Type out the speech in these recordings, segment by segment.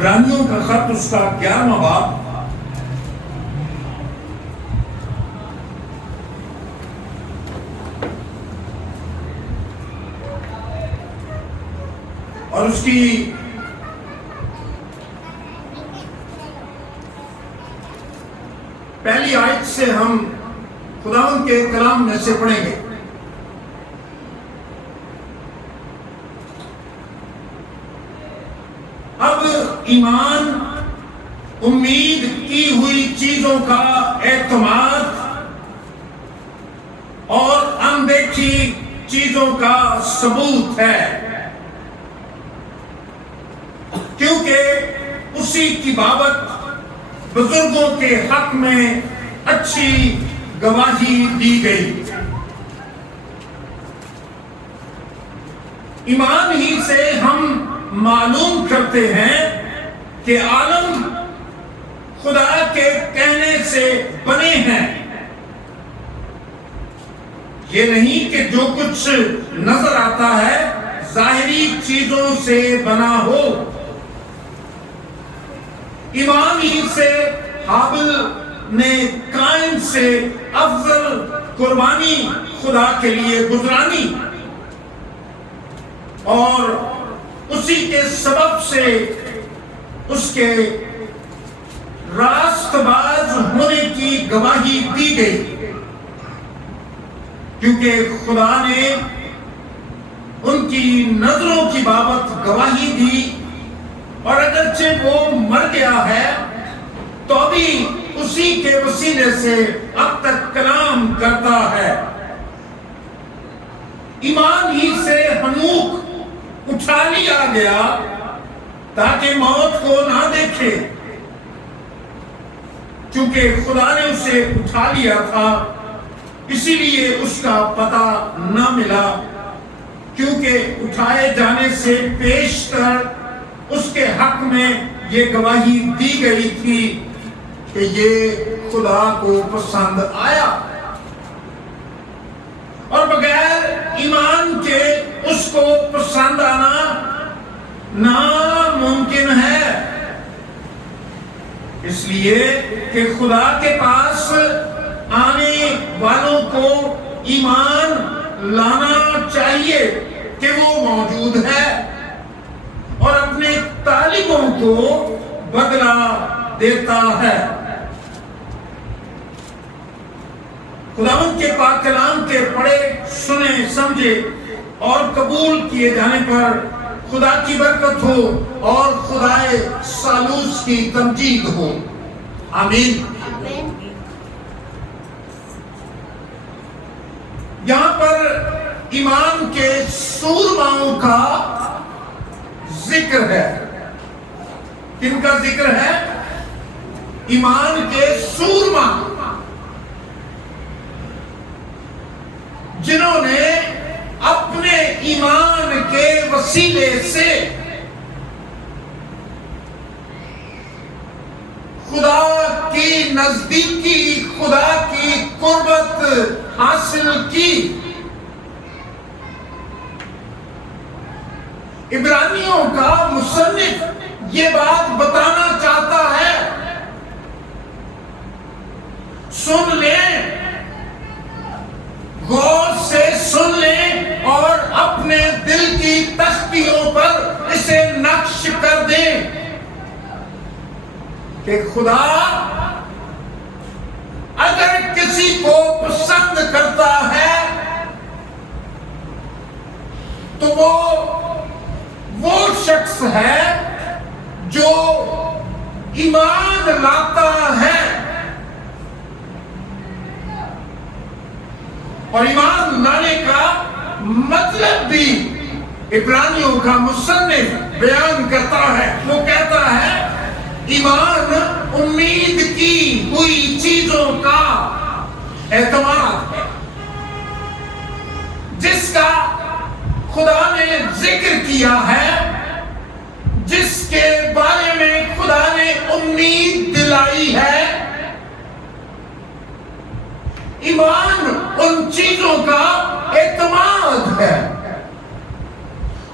عبرانیوں کا خط اس کا 11واں باب اور اس کی پہلی آیت سے ہم خداوند کے کلام میں سے پڑھیں گے۔ اب ایمان امید کی ہوئی چیزوں کا اعتماد اور اندیکھی چیزوں کا ثبوت ہے، کیونکہ اسی کی بابت بزرگوں کے حق میں اچھی گواہی دی گئی۔ ایمان ہی سے ہم معلوم کرتے ہیں کہ عالم خدا کے کہنے سے بنے ہیں، یہ نہیں کہ جو کچھ نظر آتا ہے ظاہری چیزوں سے بنا ہو۔ ایمان ہی سے حابل نے قائن سے افضل قربانی خدا کے لیے گزرانی، اور اسی کے سبب سے اس کے راست باز ہونے کی گواہی دی گئی، کیونکہ خدا نے ان کی نظروں کی بابت گواہی دی، اور اگرچہ وہ مر گیا ہے تو ابھی اسی کے وسیلے سے اب تک کلام کرتا ہے۔ ایمان ہی سے ہنوک اٹھا لیا گیا تاکہ موت کو نہ دیکھے، چونکہ خدا نے اسے اٹھا لیا تھا، اسی لیے اس کا پتہ نہ ملا، کیونکہ اٹھائے جانے سے پیشتر اس کے حق میں یہ گواہی دی گئی تھی کہ یہ خدا کو پسند آیا، اور بغیر ایمان کے اس کو پسند آنا ناممکن ہے، اس لیے کہ خدا کے پاس آنے والوں کو ایمان لانا چاہیے کہ وہ موجود ہے، اور اپنے طالبوں کو بدلہ دیتا ہے۔ خداوند کے پاک کلام کے پڑھے سنے سمجھے اور قبول کیے جانے پر خدا کی برکت ہو اور خدائے ثالوث کی تمجید ہو، آمین۔ یہاں پر ایمان کے سورماؤں کا ذکر ہے۔ کن کا ذکر ہے؟ ایمان کے سورما، جنہوں نے اپنے ایمان کے وسیلے سے خدا کی نزدیکی، خدا کی قربت حاصل کی۔ عبرانیوں کا مصنف یہ بات بتانا چاہتا ہے، سن لیں، غور سے سن لیں اور اپنے دل کی تختیوں پر اسے نقش کر دیں کہ خدا اگر کسی کو پسند کرتا ہے تو وہ شخص ہے جو ایمان لاتا ہے، اور ایمان لانے کا مطلب بھی عبرانیوں کا مصنف بیان کرتا ہے۔ وہ کہتا ہے ایمان امید کی ہوئی چیزوں کا اعتماد ہے، جس کا خدا نے ذکر کیا ہے، جس کے بارے میں خدا نے امید دلائی ہے۔ ایمان ان چیزوں کا اعتماد ہے،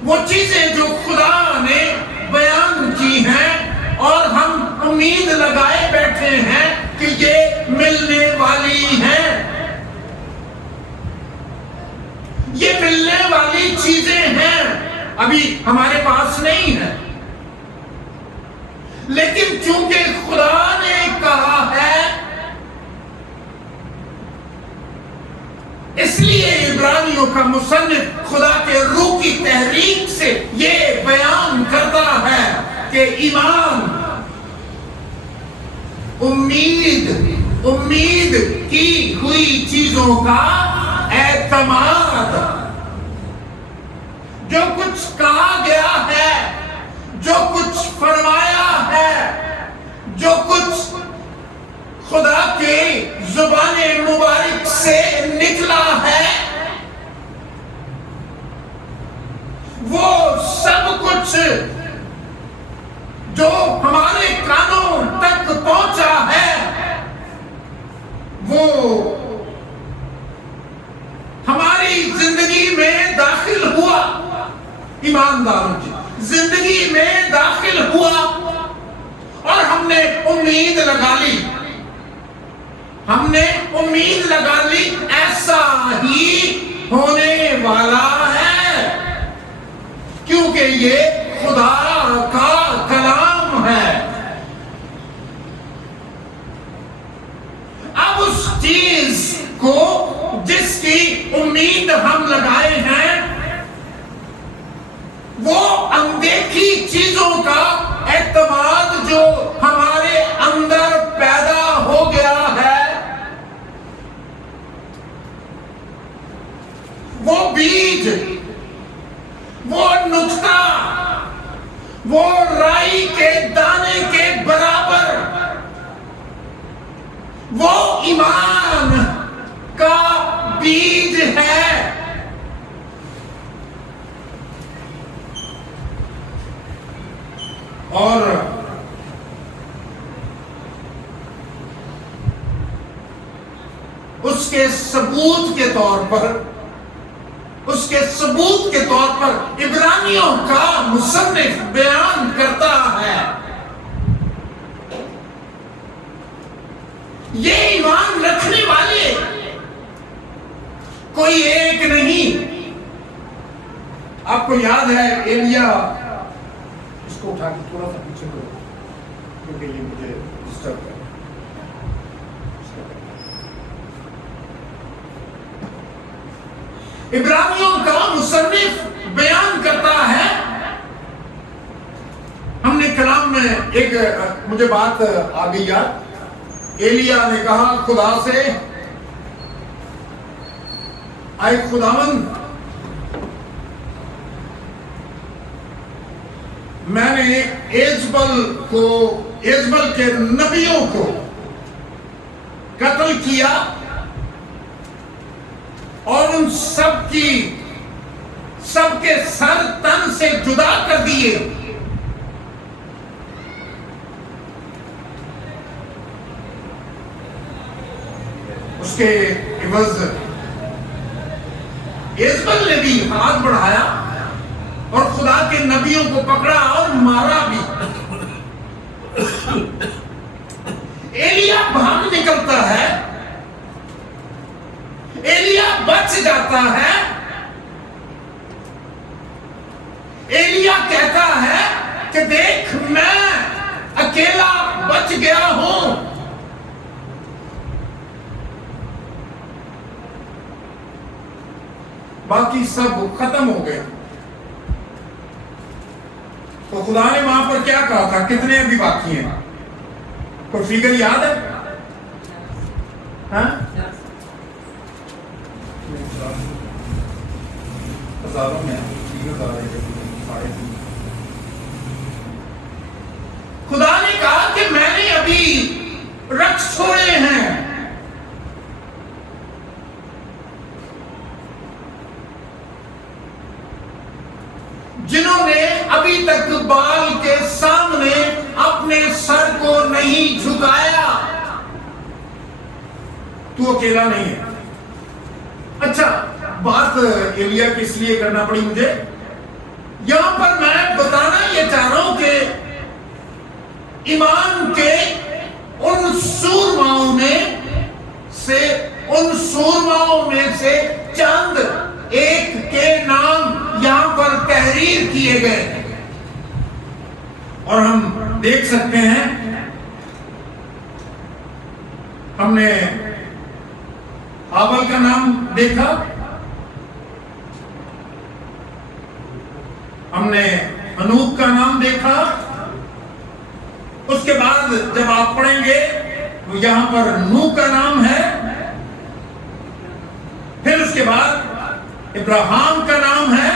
وہ چیزیں جو خدا نے بیان کی ہیں اور ہم امید لگائے بیٹھے ہیں کہ یہ ملنے والی ہیں، یہ ملنے والی چیزیں ہیں، ابھی ہمارے پاس نہیں ہے، لیکن چونکہ خدا نے کہا ہے، اس لیے عبرانیوں کا مصنف خدا کے روح کی تحریک سے یہ بیان کرتا ہے کہ ایمان امید کی ہوئی چیزوں کا اعتماد، جو کچھ کہا گیا ہے، جو کچھ فرمایا ہے، جو کچھ خدا کے زبان مبارک سے نکلا ہے، وہ سب کچھ جو ہمارے کانوں تک پہنچا ہے، وہ ہماری زندگی میں داخل ہوا، ایمانداروں کی زندگی میں داخل ہوا، اور ہم نے امید لگا لی، ہم نے امید لگا لی ایسا ہی ہونے والا ہے، کیونکہ یہ خدا کا کلام ہے۔ اب اس چیز کو جس کی امید ہم لگائے ہیں، وہ اندیکھی چیزوں کا اعتماد جو ہمارے اندر پیدا ہو گیا ہے، وہ بیج، وہ نقطہ، وہ رائی کے دانے کے برابر، وہ ایمان کا بیج ہے۔ اور اس کے ثبوت کے طور پر، اس کے ثبوت کے طور پر عبرانیوں کا مصنف بیان کرتا ہے، یہ ایمان رکھنے والے کوئی ایک نہیں۔ آپ کو یاد ہے ایلیا، اس کو اٹھا کے تھوڑا سا پیچھے کرو کیونکہ یہ مجھے ڈسٹرب ہے۔ عبرانیوں کا مصنف بیان کرتا ہے، ہم نے کلام میں ایک مجھے بات آ گئی یاد، ایلیا نے کہا خدا سے، اے خداوند، میں نے ایزبل کے نبیوں کو قتل کیا اور ان سب کے سر تن سے جدا کر دیے، اس کے عوض ایزبل نے بھی ہاتھ بڑھایا اور خدا کے نبیوں کو پکڑا اور مارا بھی۔ ایلیا بھاگ نکلتا ہے، ایلیا بچ جاتا ہے، ایلیا کہتا ہے کہ دیکھ میں اکیلا بچ گیا ہوں۔ باقی سب ختم ہو گئے۔ تو خدا نے وہاں پر کیا کہا تھا؟ کتنے ابھی باقی ہیں؟ کوئی فگر یاد ہے؟ ہزاروں میں خدا نے کہا کہ میں نے ابھی رکھ چھوڑے ہیں، جنہوں نے ابھی تک بال کے سامنے اپنے سر کو نہیں جھکایا۔ تو اکیلا نہیں ہے۔ اچھا، بات ایلیا کی اس لیے کرنا پڑی مجھے، یہاں پر میں بتانا یہ چاہ رہا ہوں کہ ایمان کے ان سورماؤں میں سے چند ایک کے نام یہاں پر تحریر کیے گئے ہیں، اور ہم دیکھ سکتے ہیں، ہم نے ہابل کا نام دیکھا، ہم نے ہنوک کا نام دیکھا، اس کے بعد جب آپ پڑھیں گے تو یہاں پر نوح کا نام ہے، پھر اس کے بعد ابراہیم کا نام ہے،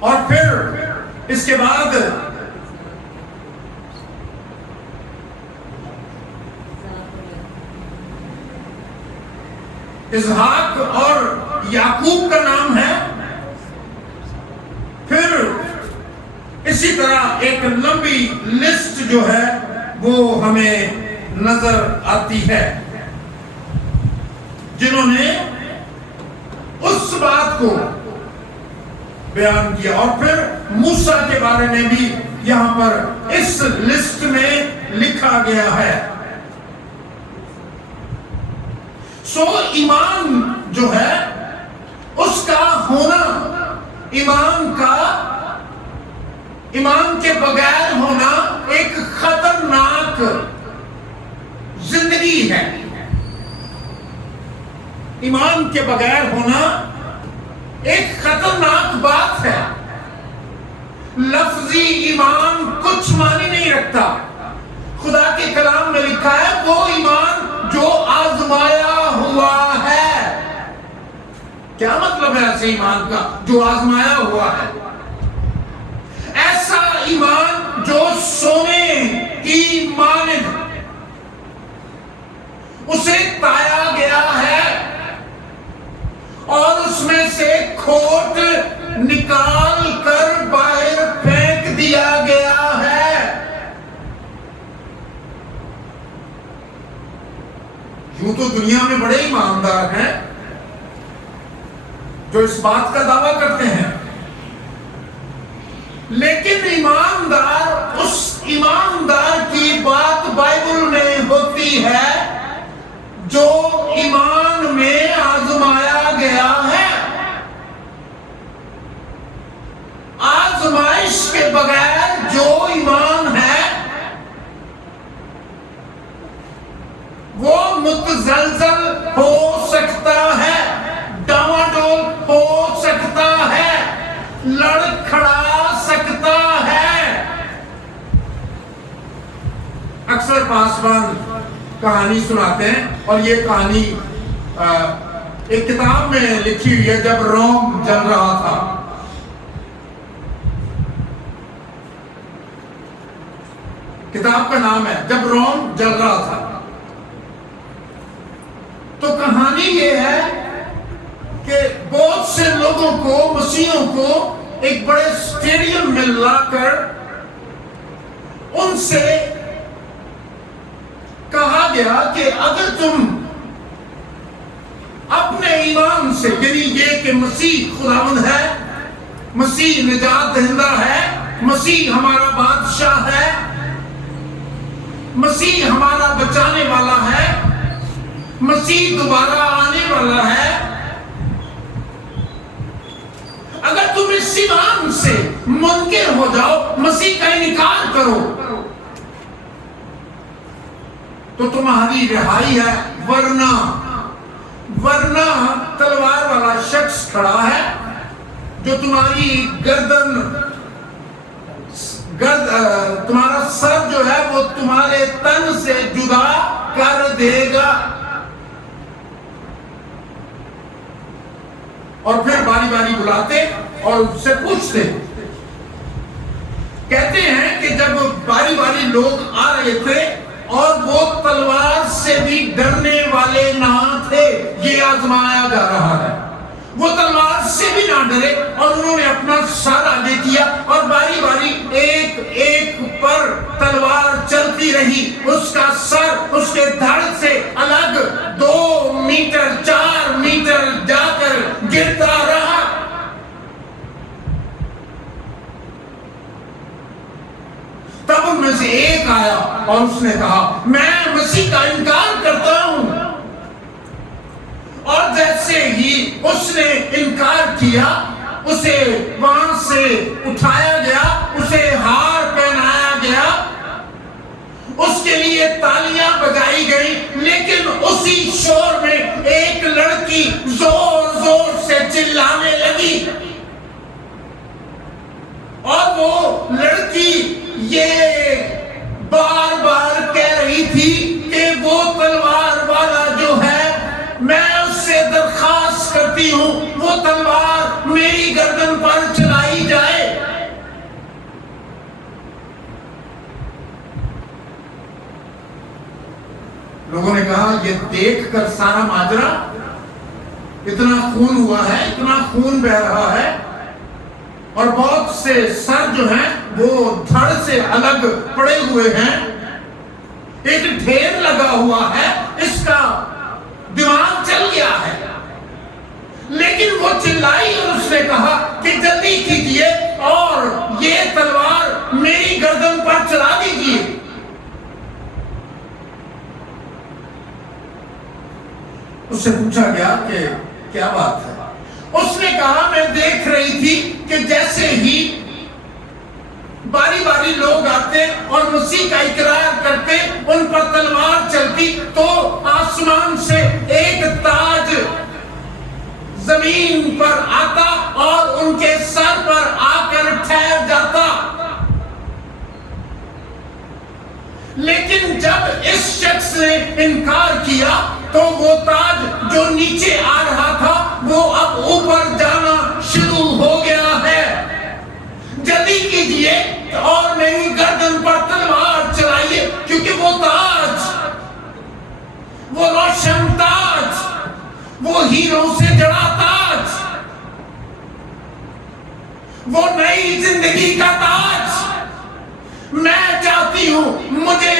اور پھر اس کے بعد اسحاق اور یعقوب کا نام ہے، پھر اسی طرح ایک لمبی لسٹ جو ہے وہ ہمیں نظر آتی ہے، جنہوں نے اس بات کو بیان کیا۔ اور پھر موسیٰ کے بارے میں بھی یہاں پر اس لسٹ میں لکھا گیا ہے۔ سو ایمان جو ہے اس کا ہونا، ایمان کے بغیر ہونا ایک خطرناک زندگی ہے۔ ایمان کے بغیر ہونا ایک خطرناک بات ہے۔ لفظی ایمان کچھ معنی نہیں رکھتا۔ خدا کے کلام میں لکھا ہے وہ ایمان جو آزمایا ہوا ہے۔ کیا مطلب ہے ایسے ایمان کا جو آزمایا ہوا ہے؟ ایسا ایمان جو سونے کی مانند اسے تایا گیا ہے اور اس میں سے کھوٹ نکال کر باہر پھینک دیا گیا ہے۔ یوں تو دنیا میں بڑے ایماندار ہیں جو اس بات کا دعویٰ کرتے ہیں، لیکن اس ایماندار کی بات بائبل میں ہوتی ہے جو ایمان میں آزمایا گیا ہے۔ آزمائش کے بغیر جو ایمان ہے وہ متزلزل ہو سکتا ہے، ڈاواڈول ہو سکتا ہے، لڑکھڑا سکتا ہے۔ اکثر پاسبان کہانی سناتے ہیں، اور یہ کہانی ایک کتاب میں لکھی ہوئی ہے، جب روم جل رہا تھا۔ کتاب کا نام ہے جب روم جل رہا تھا۔ تو کہانی یہ ہے کہ بہت سے لوگوں کو، مسیحیوں کو ایک بڑے اسٹیڈیم میں لا کر ان سے کہا گیا کہ اگر تم اپنے ایمان سے، یعنی یہ کہ مسیح خداوند ہے، مسیح نجات دہندہ ہے، مسیح ہمارا بادشاہ ہے، مسیح ہمارا بچانے والا ہے، مسیح دوبارہ آنے والا ہے، اگر تم اس ایمان سے منکر ہو جاؤ، مسیح کا انکار کرو، تو تمہاری رہائی ہے، ورنہ تلوار والا شخص کھڑا ہے جو تمہاری تمہارا سر جو ہے وہ تمہارے تن سے جدا کر دے گا۔ اور پھر باری باری بلاتے اور اس سے پوچھتے، کہتے ہیں کہ جب باری باری لوگ آ رہے تھے اور وہ تلوار سے بھی ڈرنے والے نہ تھے، یہ آزمایا جا رہا ہے، وہ تلوار سے بھی نہ ڈرے اور انہوں نے اپنا سر آگے کیا اور باری باری ایک ایک پر تلوار چلتی رہی، اس کا سر اس کے دھڑ سے الگ 2 میٹر 4 میٹر جا کر گرتا رہا۔ تب ان میں سے اور اس نے کہا میں مسیح کا انکار کرتا ہوں. اور جیسے ہی اس نے انکار کیا اسے وہاں سے اٹھایا گیا, اسے ہار پہنایا گیا, اس کے لیے تالیاں بجائی گئی. لیکن اسی شور میں ایک لڑکی زور زور سے چلانے لگی اور وہ لڑکی یہ بار بار کہہ رہی تھی کہ وہ تلوار والا جو ہے میں اس سے درخواست کرتی ہوں وہ تلوار میری گردن پر چلائی جائے. لوگوں نے کہا یہ دیکھ کر سارا ماجرا, اتنا خون ہوا ہے, اتنا خون بہ رہا ہے اور بہت سے سر جو ہیں وہ دھڑ سے الگ پڑے ہوئے ہیں, ایک ڈھیر لگا ہوا ہے, اس کا دماغ چل گیا ہے. لیکن وہ چلائی اور اس نے کہا کہ جلدی کیجیے اور یہ تلوار میری گردن پر چلا دیجیے. اس سے پوچھا گیا کہ کیا بات ہے؟ اس نے کہا میں دیکھ رہی تھی کہ جیسے ہی باری باری لوگ آتے اور مسیح کا اقرار کرتے, ان پر تلوار چلتی تو آسمان سے ایک تاج زمین پر آتا اور ان کے سر پر آ کر ٹھہر جاتا. لیکن جب اس شخص نے انکار کیا تو وہ تاج جو نیچے آ رہا تھا وہ اب اوپر جانا شروع ہو گیا ہے. جلدی کیجئے اور میری گردن پر تلوار چلائیے, کیونکہ وہ تاج, وہ روشن تاج, وہ ہیروں سے جڑا تاج, وہ نئی زندگی کا تاج میں چاہتی ہوں مجھے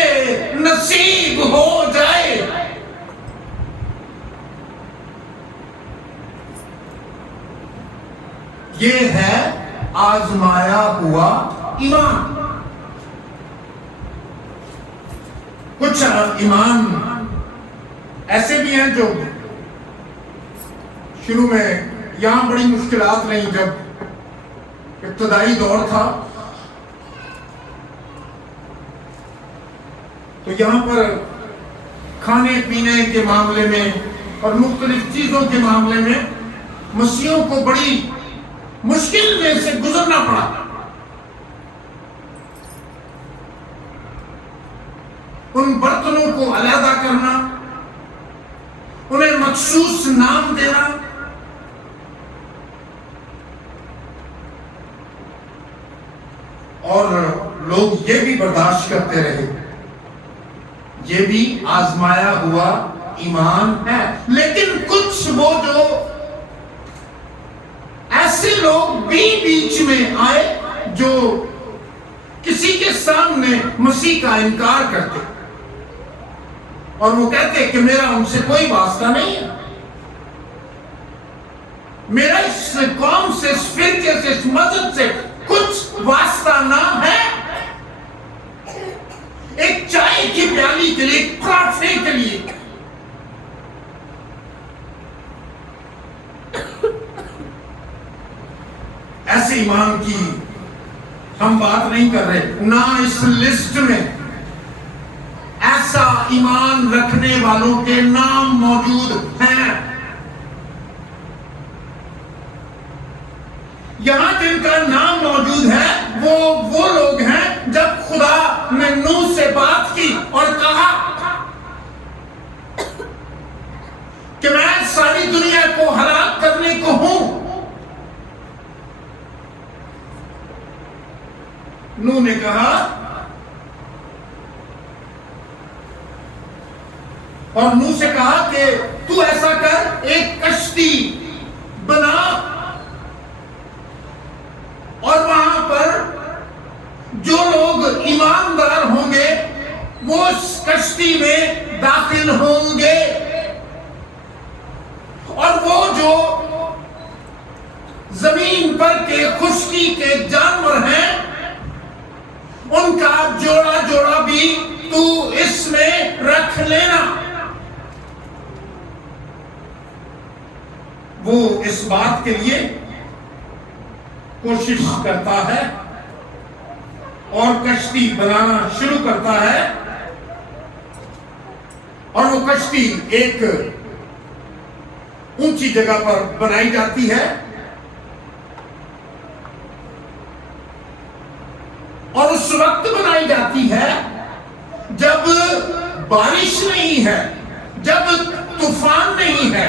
نصیب ہو جائے. یہ ہے آزمایا ہوا ایمان. کچھ ایمان ایسے بھی ہیں جو شروع میں یہاں بڑی مشکلات نہیں, جب ابتدائی دور تھا تو یہاں پر کھانے پینے کے معاملے میں اور مختلف چیزوں کے معاملے میں مسیحیوں کو بڑی مشکل میں سے گزرنا پڑا. ان برتنوں کو علیحدہ کرنا, انہیں مخصوص نام دینا, اور لوگ یہ بھی برداشت کرتے رہے. یہ بھی آزمایا ہوا ایمان ہے. لیکن کچھ وہ جو ایسے لوگ بھی بیچ میں آئے جو کسی کے سامنے مسیح کا انکار کرتے اور وہ کہتے کہ میرا ان سے کوئی واسطہ نہیں ہے, میرا اس قوم سے, اس فرقے سے, اس مذہب سے کچھ واسطہ نہ ہے. ایک چائے کی پیالی کے لیے, ایک پراٹھے کے لیے ایسے ایمان کی ہم بات نہیں کر رہے. نہ اس لسٹ میں ایسا ایمان رکھنے والوں کے نام موجود ہیں. یہاں جن کا نام موجود ہے وہ لوگ ہیں جب خدا نے نوح سے بات کی اور کہا کہ میں ساری دنیا کو ہلاک کرنے کو ہوں, نوح نے کہا اور نوح سے کہا کہ تو ایسا کر, ایک کشتی بنا اور وہاں پر جو لوگ ایماندار ہوں گے وہ اس کشتی میں داخل ہوں گے, اور وہ جو زمین پر کے خشکی کے جانور ہیں ان کا جوڑا جوڑا بھی تو وہ اس بات کے لیے کوشش کرتا ہے اور کشتی بنانا شروع کرتا ہے، اور وہ کشتی ایک اونچی جگہ پر بنائی جاتی ہے، اور اس وقت بنائی جاتی ہے جب بارش نہیں ہے، جب طوفان نہیں ہے،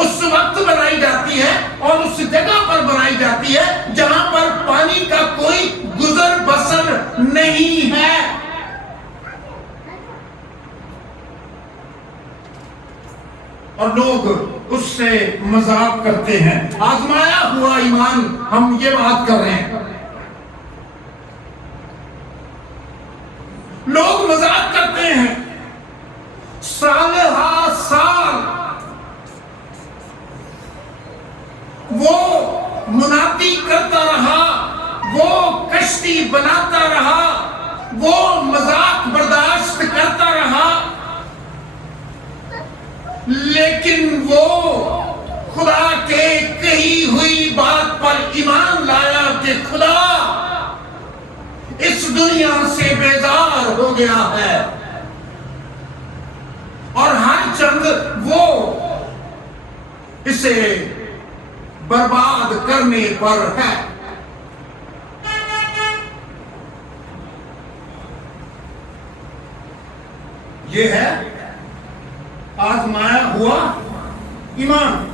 اس وقت بنائی جاتی ہے اور اس جگہ پر بنائی جاتی ہے جہاں پر پانی کا کوئی گزر بسر نہیں ہے۔ اور لوگ اس سے مذاق کرتے ہیں۔ آزمایا ہوا ایمان، ہم یہ بات کر رہے ہیں، لوگ مذاق کرتے ہیں۔ سال ہا سال وہ منادی کرتا رہا، وہ کشتی بناتا رہا، وہ مذاق برداشت کرتا رہا، لیکن وہ خدا کے کہی ہوئی بات پر ایمان لایا کہ خدا اس دنیا سے بیزار ہو گیا ہے اور ہر چند وہ اسے برباد کرنے پر ہے۔ یہ ہے آزمایا ہوا ایمان۔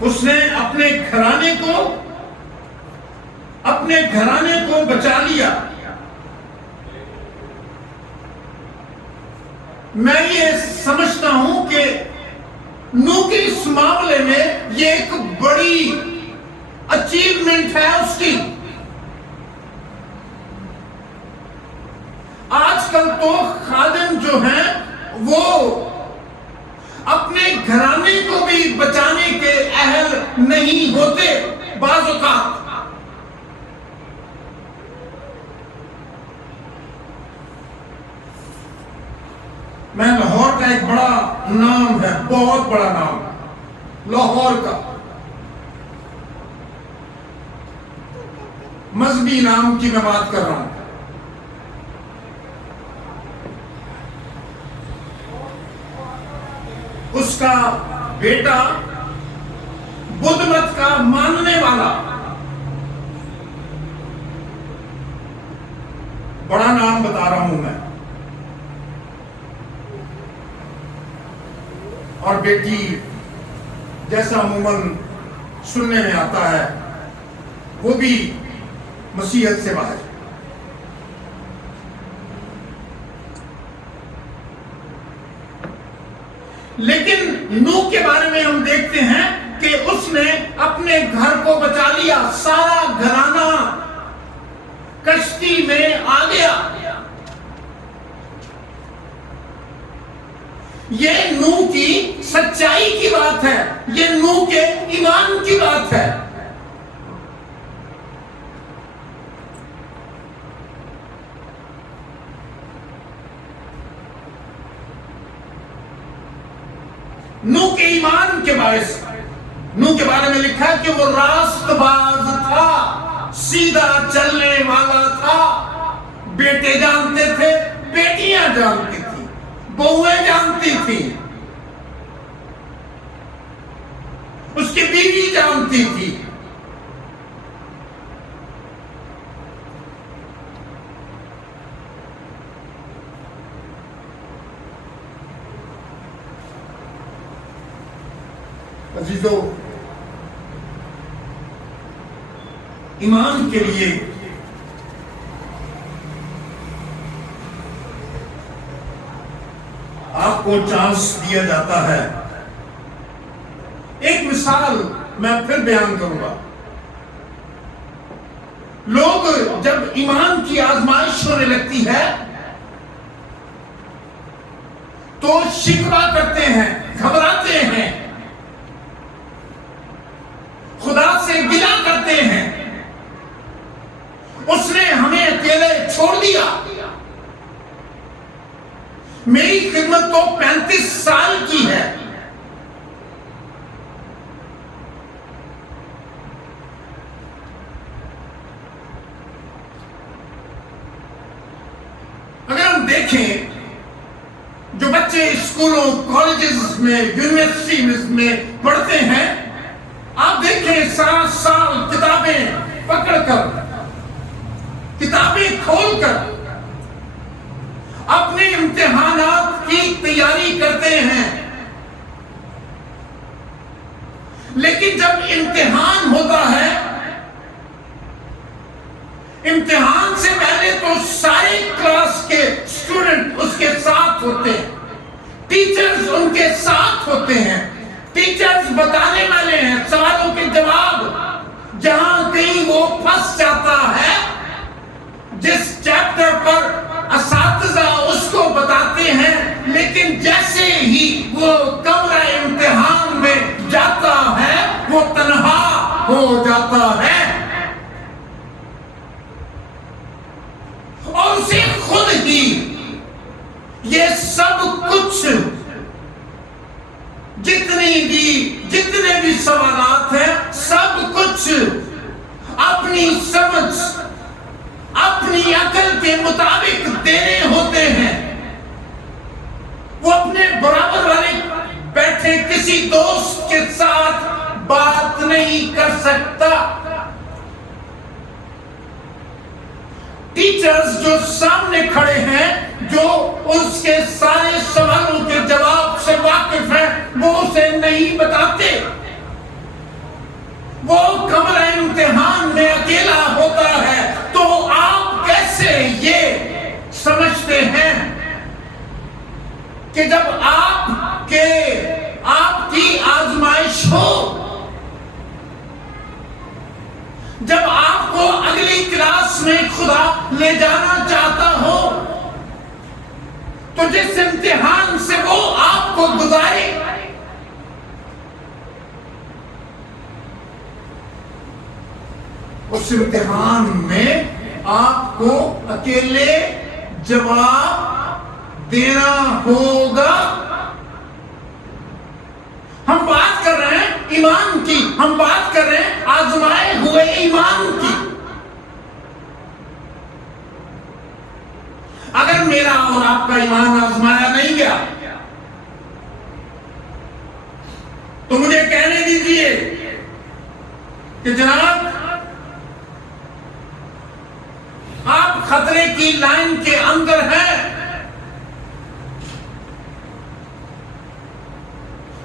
اس نے اپنے گھرانے کو بچا لیا۔ میں یہ سمجھتا ہوں کہ نوح کے اس معاملے میں یہ ایک بڑی اچیومنٹ ہے اس کی۔ آج کل تو خادم جو ہیں وہ اپنے گھرانے کو بھی بچانے کے اہل نہیں ہوتے بعض اوقات۔ میں لاہور کا ایک بڑا نام ہے، بہت بڑا نام لاہور کا، مذہبی نام کی میں بات کر رہا ہوں۔ اس کا بیٹا بدھ مت کا ماننے والا، بڑا نام بتا رہا ہوں میں، اور بیٹی جیسا عموماً سننے میں آتا ہے وہ بھی مسیحیت سے باہر۔ لیکن نوح کے بارے میں ہم دیکھتے ہیں کہ اس نے اپنے گھر کو بچا لیا، سارا گھرانہ کشتی میں آ گیا۔ یہ نوح کی سچائی کی بات ہے، یہ نوح کے ایمان کی بات ہے۔ نوح کے ایمان کے باعث، نوح کے بارے میں لکھا ہے کہ وہ راست باز تھا، سیدھا چلنے والا تھا، بیٹے جانتے تھے، بیٹیاں جانتی تھی، بہویں جانتی تھی، اس کی بیوی جانتی تھی۔ عزیزو، ایمان کے لیے آپ کو چانس دیا جاتا ہے۔ ایک مثال میں پھر بیان کروں گا۔ لوگ جب ایمان کی آزمائش ہونے لگتی ہے تو شکوہ کرتے ہیں، گھبراتے ہیں، خدا سے گلہ کرتے ہیں، اس نے ہمیں اکیلے چھوڑ دیا، میری خدمت تو 35 سال کی ہے، بچے اسکولوں کالجز میں یونیورسٹیز میں پڑھتے ہیں، آپ دیکھیں سارا سال کتابیں پکڑ کر، کتابیں کھول کر اپنے امتحانات کی تیاری کرتے ہیں، لیکن جب امتحان ہوتا ہے، امتحان سے پہلے تو سارے کلاس کے اسٹوڈنٹ اس کے ساتھ ہوتے ہیں، ٹیچرز ان کے ساتھ ہوتے ہیں، ٹیچرز بتانے والے ہیں سوالوں کے جواب، جہاں کہیں وہ پھنس جاتا ہے، جس چیپٹر پر اساتذہ اس کو بتاتے ہیں، لیکن جیسے ہی وہ کمرہ امتحان میں جاتا ہے وہ تنہا ہو جاتا ہے اور اسے خود ہی یہ سب کچھ جتنے بھی سوالات ہیں سب کچھ اپنی سمجھ اپنی عقل کے مطابق دینے ہوتے ہیں۔ وہ اپنے برابر والے بیٹھے کسی دوست کے ساتھ بات نہیں کر سکتا۔ ٹیچرز جو سامنے کھڑے ہیں، جو اس کے سارے سوالوں کے جواب سے واقف ہیں، وہ اسے نہیں بتاتے۔ وہ کمرہ امتحان میں اکیلا ہوتا ہے، تو آپ کیسے یہ سمجھتے ہیں کہ جب آپ کی آزمائش ہو، جب آپ کو اگلی کلاس میں خدا لے جانا چاہتا ہو، تو جس امتحان سے وہ آپ کو گزارے، اس امتحان میں آپ کو اکیلے جواب دینا ہوگا۔ ہم بات کر رہے ہیں ایمان کی، ہم بات کر رہے ہیں آزمائے ہوئے ایمان کی۔ اگر میرا اور آپ کا ایمان آزمایا نہیں گیا تو مجھے کہنے دیجئے کہ جناب آپ خطرے کی لائن کے اندر ہیں۔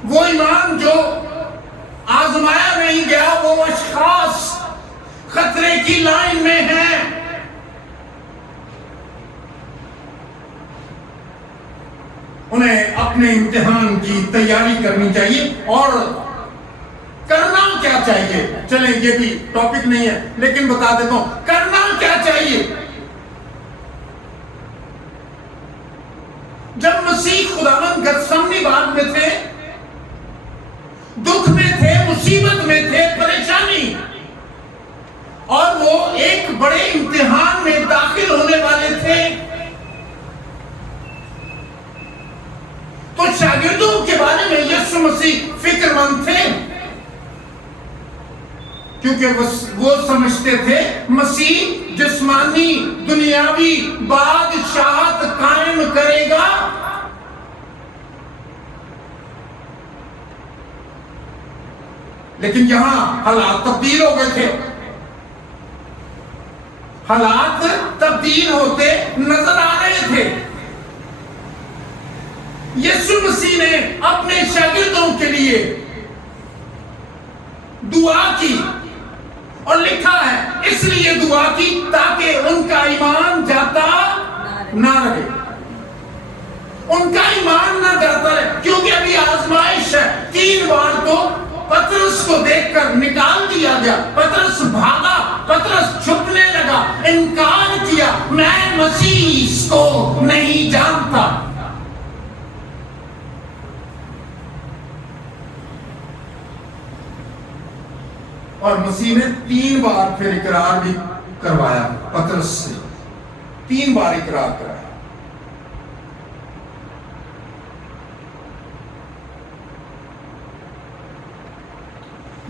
وہ ایمان جو آزمایا نہیں گیا، وہ اشخاص خطرے کی لائن میں ہیں۔ انہیں اپنے امتحان کی تیاری کرنی چاہیے، اور کرنا کیا چاہیے؟ چلیں یہ بھی ٹاپک نہیں ہے لیکن بتا دیتا ہوں کرنا کیا چاہیے۔ جب مسیح خداوند گتسمنی باغ میں تھے، دکھ میں تھے، مصیبت میں تھے، پریشانی، اور وہ ایک بڑے امتحان میں داخل ہونے والے تھے، تو شاگردوں کے بارے میں یسوع مسیح فکر مند تھے، کیونکہ وہ سمجھتے تھے مسیح جسمانی دنیاوی بادشاہت قائم کرے گا۔ لیکن یہاں حالات تبدیل ہو گئے تھے، حالات تبدیل ہوتے نظر آ رہے تھے۔ یسوع مسیح نے اپنے شاگردوں کے لیے دعا کی، اور لکھا ہے اس لیے دعا کی تاکہ ان کا ایمان جاتا نہ رہے، ان کا ایمان نہ جاتا رہے، کیونکہ ابھی آزمائش ہے۔ 3 بار تو پترس کو دیکھ کر نکال دیا گیا، پترس بھاگا، پترس چھپنے لگا، انکار کیا، میں مسیح کو نہیں جانتا۔ اور مسیح نے 3 بار پھر اقرار بھی کروایا پترس سے، 3 بار اقرار کرایا۔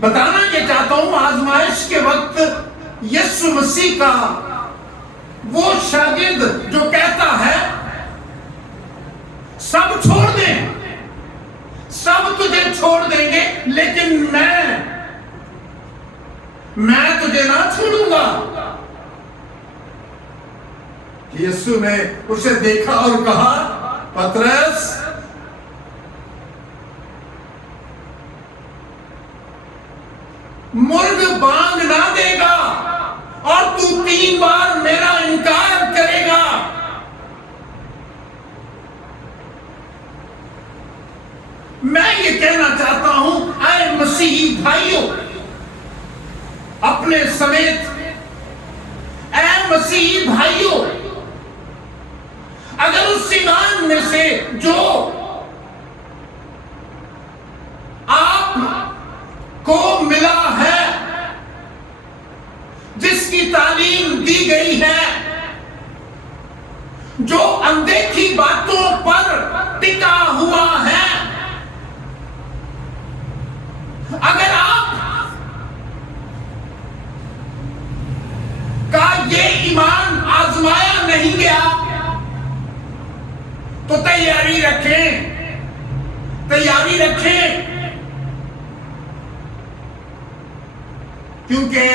بتانا یہ چاہتا ہوں آزمائش کے وقت یسوع مسیح کا وہ شاگرد جو کہتا ہے سب چھوڑ دیں، سب تجھے چھوڑ دیں گے، لیکن میں تجھے نہ چھوڑوں گا۔ یسوع نے اسے دیکھا اور کہا، پترس مرغ بانگ نہ دے گا اور تو 3 بار میرا انکار کرے گا۔ میں یہ کہنا چاہتا ہوں، اے مسیحی بھائیوں، اپنے سمیت، اے مسیحی بھائیوں، اگر اس ایمان میں سے جو آپ کو ملا ہے، جس کی تعلیم دی گئی ہے، جو اندیکھی باتوں پر ٹکا ہوا ہے، اگر آپ کا یہ ایمان آزمایا نہیں گیا تو تیاری رکھیں، تیاری رکھیں، کیونکہ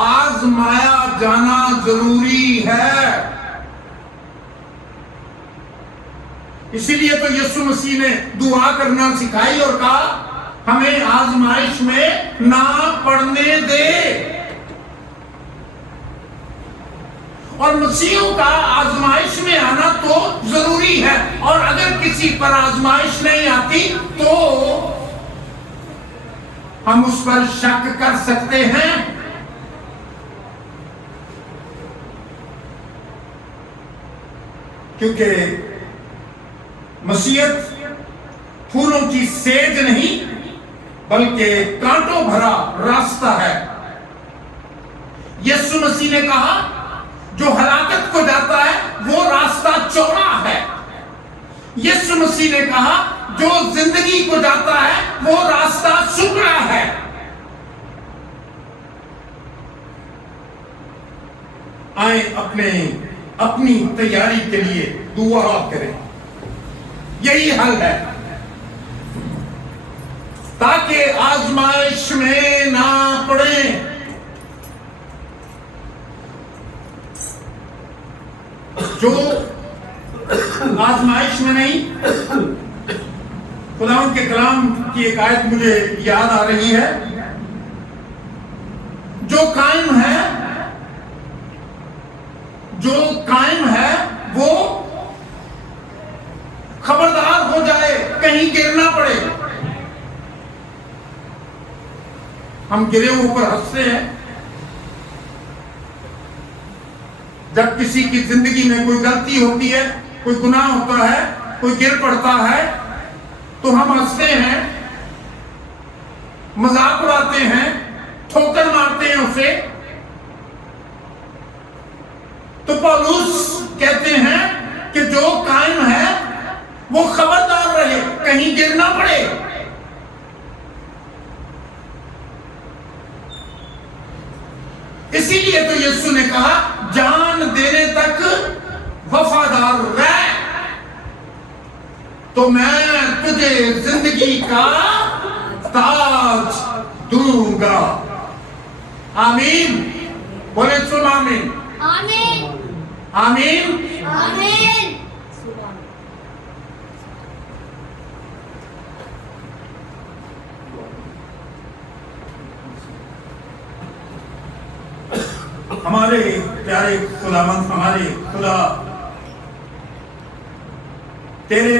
آزمایا جانا ضروری ہے۔ اسی لیے تو یسوع مسیح نے دعا کرنا سکھائی اور کہا، ہمیں آزمائش میں نہ پڑنے دے۔ اور مسیحوں کا آزمائش میں آنا تو ضروری ہے، اور اگر کسی پر آزمائش نہیں آتی تو ہم اس پر شک کر سکتے ہیں۔ کیونکہ مسیحیت پھولوں کی سیج نہیں بلکہ کانٹوں بھرا راستہ ہے۔ یسوع مسیح نے کہا، جو ہلاکت کو جاتا ہے وہ راستہ چوڑا ہے۔ یسوع مسیح نے کہا، جو زندگی کو جاتا ہے وہ راستہ سکڑا ہے۔ آئیں اپنی تیاری کے لیے دعا کریں، یہی حل ہے، تاکہ آزمائش میں نہ پڑیں۔ جو آزمائش میں نہیں، خداوند کے کلام کی ایک آیت مجھے یاد آ رہی ہے، جو قائم ہے وہ خبردار ہو جائے، کہیں گر نہ پڑے۔ ہم گرے اوپر ہنستے ہیں، جب کسی کی زندگی میں کوئی غلطی ہوتی ہے، کوئی گناہ ہوتا ہے، کوئی گر پڑتا ہے تو ہم ہنستے ہیں، مذاق اڑاتے ہیں، ٹھوکر مارتے ہیں اسے۔ تو پولس کہتے ہیں کہ جو قائم ہے وہ خبردار رہے، کہیں گر نہ پڑے۔ اسی لیے تو یسوع نے کہا، جان دینے تک وفادار رہ تو میں تجھے زندگی کا تاج دوں گا۔ آمین، بولے سن آمین، آمین، آمین، آمین۔ ہمارے پیارے خداوند، ہمارے خدا، تیرے